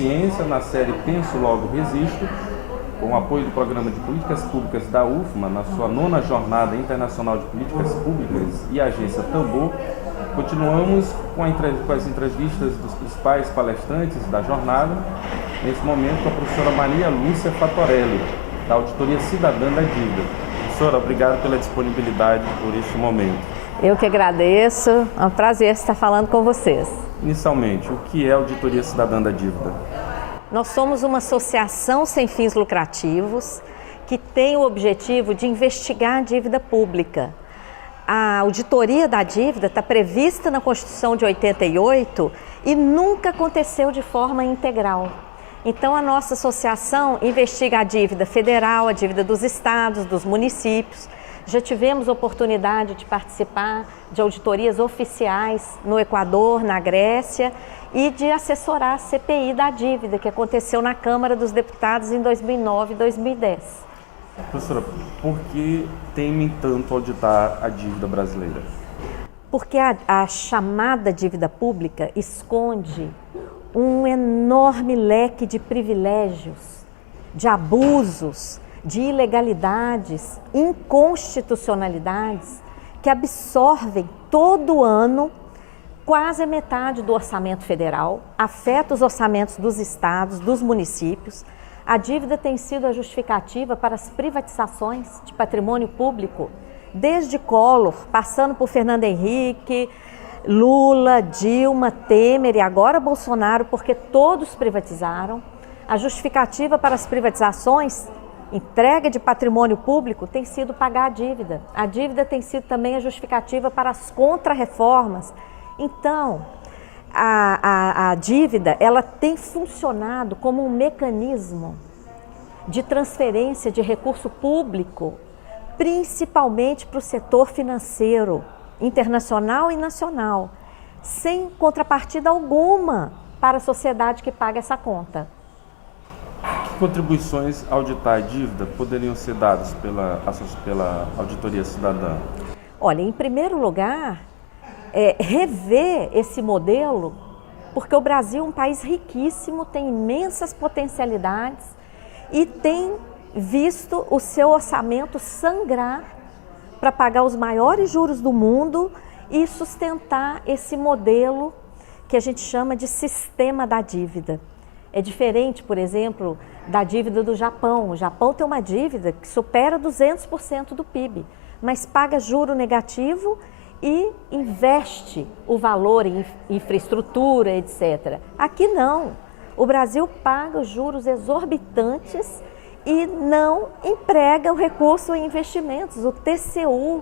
Ciência na série Penso Logo Resisto, com o apoio do Programa de Políticas Públicas da UFMA, na sua 9ª Jornada Internacional de Políticas Públicas e a Agência Tambor. Continuamos com as entrevistas dos principais palestrantes da jornada, nesse momento com a professora Maria Lúcia Fatorelli, da Auditoria Cidadã da Dívida. Professora, obrigado pela disponibilidade por este momento. Eu que agradeço, é um prazer estar falando com vocês. Inicialmente, o que é a Auditoria Cidadã da Dívida? Nós somos uma associação sem fins lucrativos que tem o objetivo de investigar a dívida pública. A auditoria da dívida está prevista na Constituição de 88 e nunca aconteceu de forma integral. Então, a nossa associação investiga a dívida federal, a dívida dos estados, dos municípios. Já tivemos oportunidade de participar de auditorias oficiais no Equador, na Grécia, e de assessorar a CPI da dívida, que aconteceu na Câmara dos Deputados em 2009 e 2010. Professora, por que temem tanto auditar a dívida brasileira? Porque a chamada dívida pública esconde um enorme leque de privilégios, de abusos, de ilegalidades, inconstitucionalidades que absorvem todo ano quase a metade do orçamento federal, afeta os orçamentos dos estados, dos municípios. A dívida tem sido a justificativa para as privatizações de patrimônio público, desde Collor, passando por Fernando Henrique, Lula, Dilma, Temer e agora Bolsonaro, porque todos privatizaram. A justificativa para as privatizações, entrega de patrimônio público, tem sido pagar a dívida. A dívida tem sido também a justificativa para as contrarreformas. Então, a dívida, ela tem funcionado como um mecanismo de transferência de recurso público, principalmente para o setor financeiro, internacional e nacional, sem contrapartida alguma para a sociedade que paga essa conta. Que contribuições a auditar a dívida poderiam ser dadas pela Auditoria Cidadã? Olha, em primeiro lugar, rever esse modelo, porque o Brasil é um país riquíssimo, tem imensas potencialidades e tem visto o seu orçamento sangrar para pagar os maiores juros do mundo e sustentar esse modelo que a gente chama de sistema da dívida. É diferente, por exemplo, da dívida do Japão. O Japão tem uma dívida que supera 200% do PIB, mas paga juro negativo e investe o valor em infraestrutura, etc. Aqui não. O Brasil paga os juros exorbitantes e não emprega o recurso em investimentos. O TCU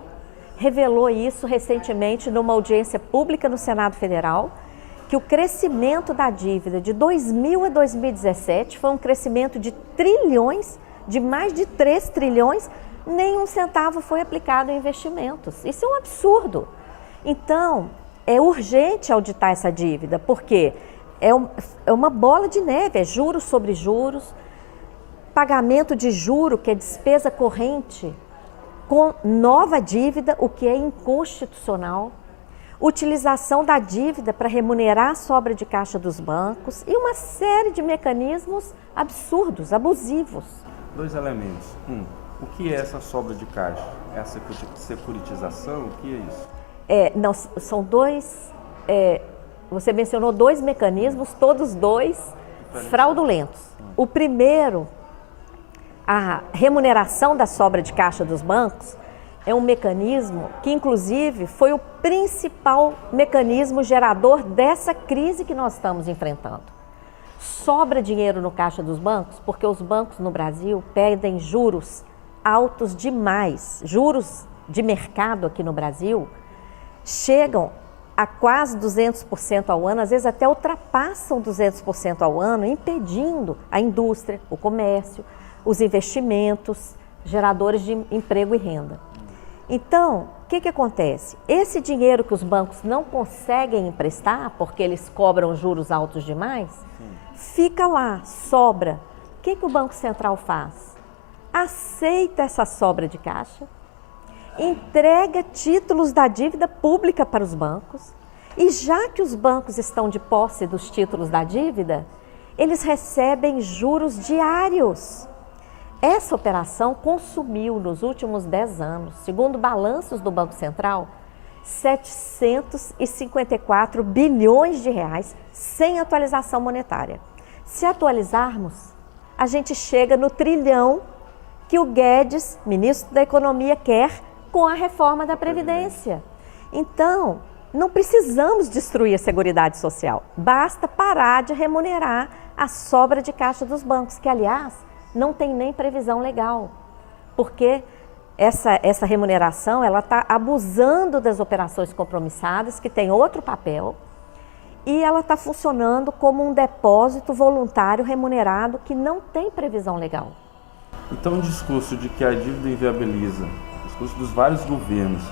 revelou isso recentemente numa audiência pública no Senado Federal, que o crescimento da dívida de 2000 a 2017 foi um crescimento de trilhões, de mais de 3 trilhões, nem um centavo foi aplicado em investimentos. Isso é um absurdo. Então, é urgente auditar essa dívida, porque é uma bola de neve, é juros sobre juros, pagamento de juro, que é despesa corrente, com nova dívida, o que é inconstitucional, utilização da dívida para remunerar a sobra de caixa dos bancos e uma série de mecanismos absurdos, abusivos. Dois elementos. O que é essa sobra de caixa? É a securitização? O que é isso? Não, são dois, você mencionou dois mecanismos, todos dois fraudulentos. O primeiro, a remuneração da sobra de caixa dos bancos, é um mecanismo que, inclusive, foi o principal mecanismo gerador dessa crise que nós estamos enfrentando. Sobra dinheiro no caixa dos bancos, porque os bancos no Brasil pedem juros altos demais. Juros de mercado aqui no Brasil chegam a quase 200% ao ano, às vezes até ultrapassam 200% ao ano, impedindo a indústria, o comércio, os investimentos, geradores de emprego e renda. Então, o que acontece? Esse dinheiro que os bancos não conseguem emprestar, porque eles cobram juros altos demais, fica lá, sobra. O que o Banco Central faz? Aceita essa sobra de caixa, entrega títulos da dívida pública para os bancos e já que os bancos estão de posse dos títulos da dívida, eles recebem juros diários. Essa operação consumiu nos últimos 10 anos, segundo balanços do Banco Central, 754 bilhões de reais sem atualização monetária. Se atualizarmos, a gente chega no trilhão que o Guedes, ministro da Economia, quer com a reforma da Previdência. Então, não precisamos destruir a Seguridade Social, basta parar de remunerar a sobra de caixa dos bancos, que, aliás, não tem nem previsão legal, porque essa remuneração ela está abusando das operações compromissadas, que tem outro papel, e ela está funcionando como um depósito voluntário remunerado que não tem previsão legal. Então, o discurso de que a dívida inviabiliza, o discurso dos vários governos,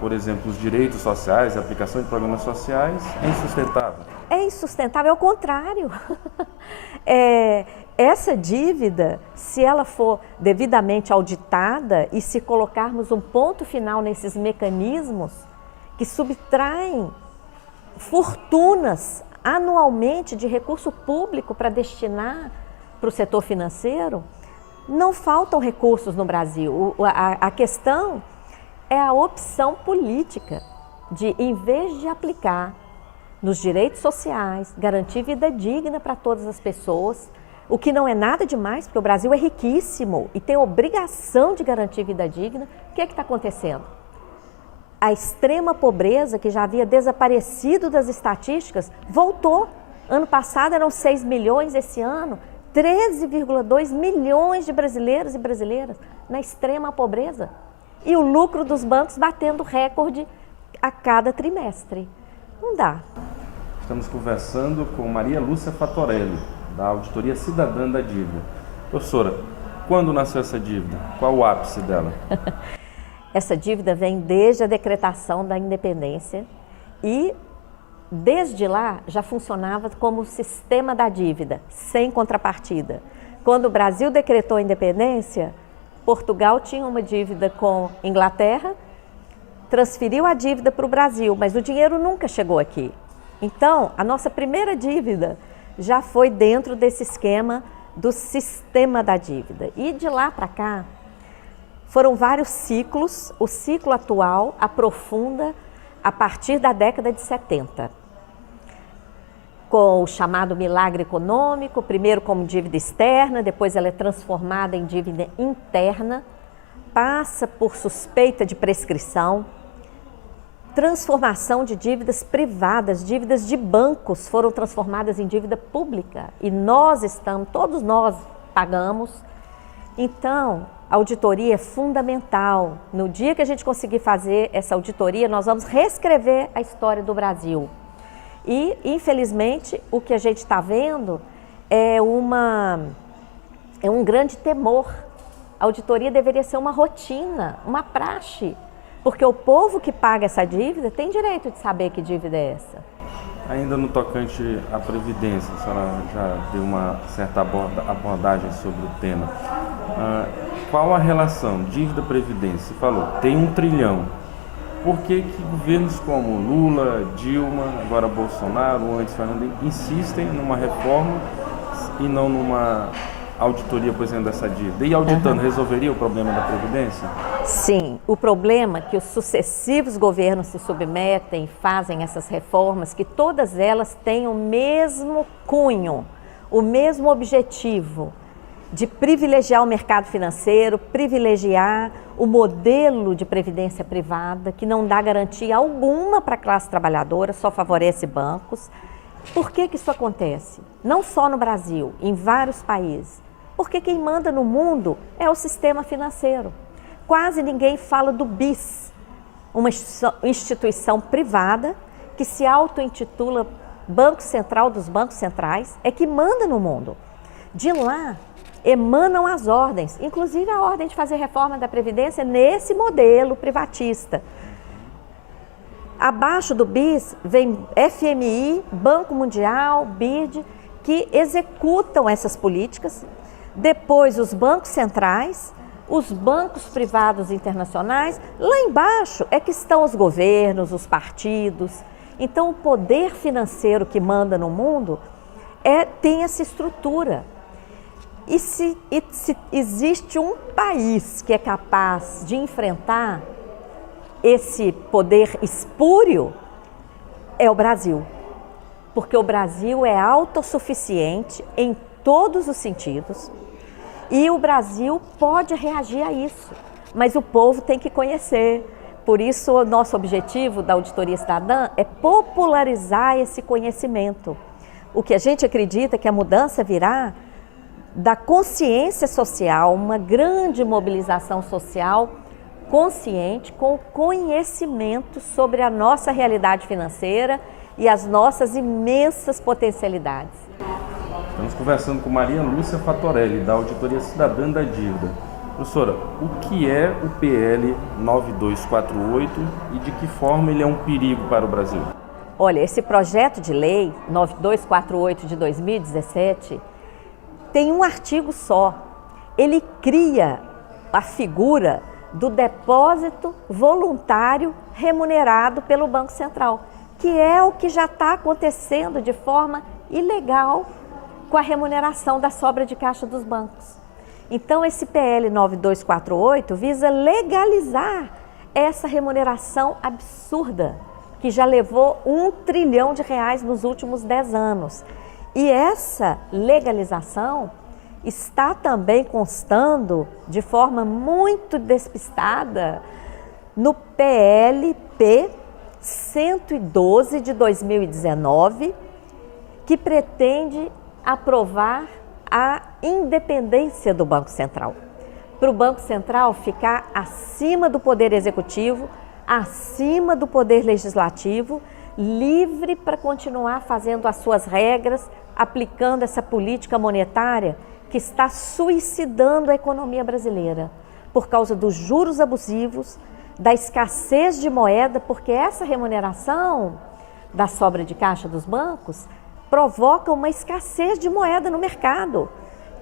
por exemplo, os direitos sociais, a aplicação de programas sociais, é insustentável? É insustentável, é o contrário. Essa dívida, se ela for devidamente auditada e se colocarmos um ponto final nesses mecanismos que subtraem fortunas anualmente de recurso público para destinar para o setor financeiro, não faltam recursos no Brasil. A questão é a opção política de, em vez de aplicar nos direitos sociais, garantir vida digna para todas as pessoas, o que não é nada demais, porque o Brasil é riquíssimo e tem obrigação de garantir vida digna. O que é que está acontecendo? A extrema pobreza, que já havia desaparecido das estatísticas, voltou. Ano passado eram 6 milhões, esse ano 13,2 milhões de brasileiros e brasileiras na extrema pobreza. E o lucro dos bancos batendo recorde a cada trimestre. Não dá. Estamos conversando com Maria Lúcia Fatorelli, da Auditoria Cidadã da Dívida. Professora, quando nasceu essa dívida? Qual o ápice dela? Essa dívida vem desde a decretação da independência e, desde lá, já funcionava como sistema da dívida, sem contrapartida. Quando o Brasil decretou a independência, Portugal tinha uma dívida com Inglaterra, transferiu a dívida para o Brasil, mas o dinheiro nunca chegou aqui. Então, a nossa primeira dívida já foi dentro desse esquema do sistema da dívida. E de lá para cá, foram vários ciclos. O ciclo atual aprofunda a partir da década de 70, com o chamado milagre econômico, primeiro como dívida externa, depois ela é transformada em dívida interna, passa por suspeita de prescrição, transformação de dívidas privadas, dívidas de bancos foram transformadas em dívida pública e todos nós pagamos. Então, a auditoria é fundamental. No dia que a gente conseguir fazer essa auditoria, nós vamos reescrever a história do Brasil. E, infelizmente, o que a gente está vendo é um grande temor. A auditoria deveria ser uma rotina, uma praxe, porque o povo que paga essa dívida tem direito de saber que dívida é essa. Ainda no tocante à Previdência, a senhora já deu uma certa abordagem sobre o tema. Qual a relação dívida-previdência? Você falou, tem 1 trilhão. Por que governos como Lula, Dilma, agora Bolsonaro, antes Fernando, insistem numa reforma e não numa auditoria, por exemplo, dessa dívida? E auditando, resolveria o problema da Previdência? Sim, o problema é que os sucessivos governos se submetem, fazem essas reformas, que todas elas têm o mesmo cunho, o mesmo objetivo de privilegiar o mercado financeiro, privilegiar o modelo de previdência privada, que não dá garantia alguma para a classe trabalhadora, só favorece bancos. Por que isso acontece? Não só no Brasil, em vários países. Porque quem manda no mundo é o sistema financeiro. Quase ninguém fala do BIS, uma instituição privada que se auto-intitula Banco Central dos Bancos Centrais, é que manda no mundo. De lá emanam as ordens, inclusive a ordem de fazer reforma da Previdência nesse modelo privatista. Abaixo do BIS vem FMI, Banco Mundial, BID, que executam essas políticas. Depois os bancos centrais, os bancos privados internacionais. Lá embaixo é que estão os governos, os partidos. Então o poder financeiro que manda no mundo tem essa estrutura. E se existe um país que é capaz de enfrentar esse poder espúrio, é o Brasil. Porque o Brasil é autossuficiente em todos os sentidos e o Brasil pode reagir a isso, mas o povo tem que conhecer. Por isso, o nosso objetivo da Auditoria Cidadã é popularizar esse conhecimento. O que a gente acredita é que a mudança virá da consciência social, uma grande mobilização social consciente, com conhecimento sobre a nossa realidade financeira e as nossas imensas potencialidades. Estamos conversando com Maria Lúcia Fatorelli, da Auditoria Cidadã da Dívida. Professora, o que é o PL 9248 e de que forma ele é um perigo para o Brasil? Olha, esse projeto de lei 9248 de 2017 tem um artigo só. Ele cria a figura do depósito voluntário remunerado pelo Banco Central, que é o que já está acontecendo de forma ilegal com a remuneração da sobra de caixa dos bancos. Então, esse PL 9248 visa legalizar essa remuneração absurda, que já levou R$1 trilhão nos últimos 10 anos. E essa legalização está também constando de forma muito despistada no PLP 112 de 2019, que pretende aprovar a independência do Banco Central. Para o Banco Central ficar acima do Poder Executivo, acima do Poder Legislativo, livre para continuar fazendo as suas regras, aplicando essa política monetária que está suicidando a economia brasileira por causa dos juros abusivos, da escassez de moeda, porque essa remuneração da sobra de caixa dos bancos provoca uma escassez de moeda no mercado.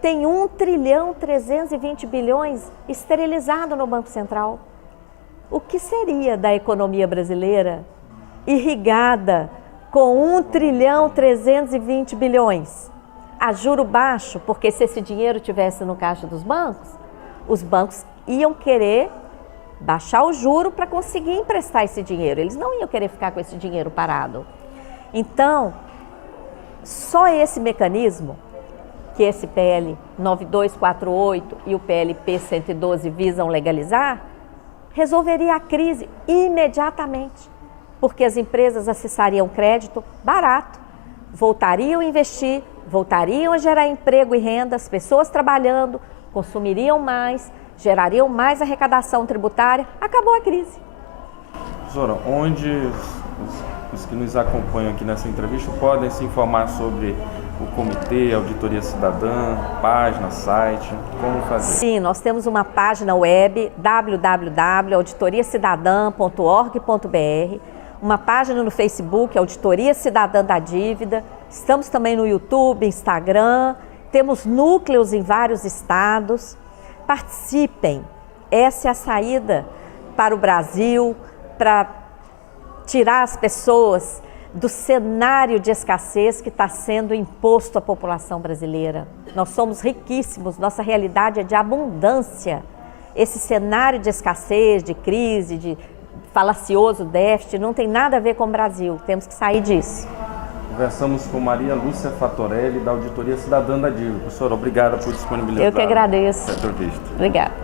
Tem R$1,320 trilhão esterilizado no Banco Central. O que seria da economia brasileira irrigada com R$1,320 trilhão? A juro baixo, porque se esse dinheiro tivesse no caixa dos bancos, os bancos iam querer baixar o juro para conseguir emprestar esse dinheiro. Eles não iam querer ficar com esse dinheiro parado. Então, só esse mecanismo, que esse PL 9248 e o PLP 112 visam legalizar, resolveria a crise imediatamente, porque as empresas acessariam crédito barato, voltariam a investir, voltariam a gerar emprego e renda, as pessoas trabalhando, consumiriam mais, gerariam mais arrecadação tributária, acabou a crise. Professora, onde os que nos acompanham aqui nessa entrevista podem se informar sobre o comitê, Auditoria Cidadã, página, site, como fazer? Sim, nós temos uma página web, www.auditoriacidadã.org.br, uma página no Facebook, Auditoria Cidadã da Dívida, estamos também no YouTube, Instagram, temos núcleos em vários estados. Participem, essa é a saída para o Brasil, para tirar as pessoas do cenário de escassez que está sendo imposto à população brasileira. Nós somos riquíssimos, nossa realidade é de abundância. Esse cenário de escassez, de crise, de falacioso déficit, não tem nada a ver com o Brasil, temos que sair disso. Conversamos com Maria Lúcia Fatorelli, da Auditoria Cidadã da Dívida. Professora, obrigada por disponibilizar. Eu que agradeço. Essa entrevista. Obrigada.